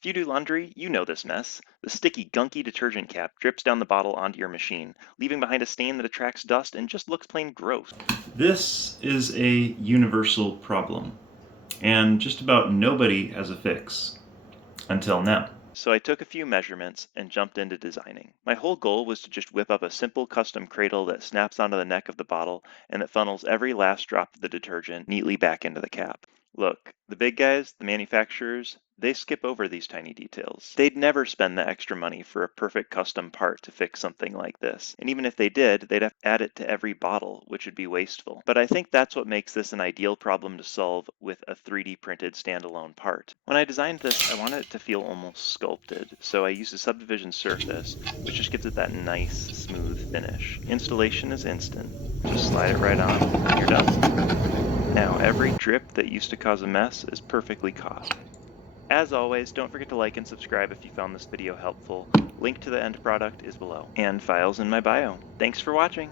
If you do laundry, you know this mess. The sticky, gunky detergent cap drips down the bottle onto your machine, leaving behind a stain that attracts dust and just looks plain gross. This is a universal problem, and just about nobody has a fix until now. So I took a few measurements and jumped into designing. My whole goal was to just whip up a simple custom cradle that snaps onto the neck of the bottle and that funnels every last drop of the detergent neatly back into the cap. Look, the big guys, the manufacturers, they skip over these tiny details. They'd never spend the extra money for a perfect custom part to fix something like this. And even if they did, they'd have to add it to every bottle, which would be wasteful. But I think that's what makes this an ideal problem to solve with a 3D printed standalone part. When I designed this, I wanted it to feel almost sculpted, so I used a subdivision surface, which just gives it that nice, smooth finish. Installation is instant. Just slide it right on, and you're done. Now, every drip that used to cause a mess is perfectly caught. As always, don't forget to like and subscribe if you found this video helpful. Link to the end product is below, and files in my bio. Thanks for watching!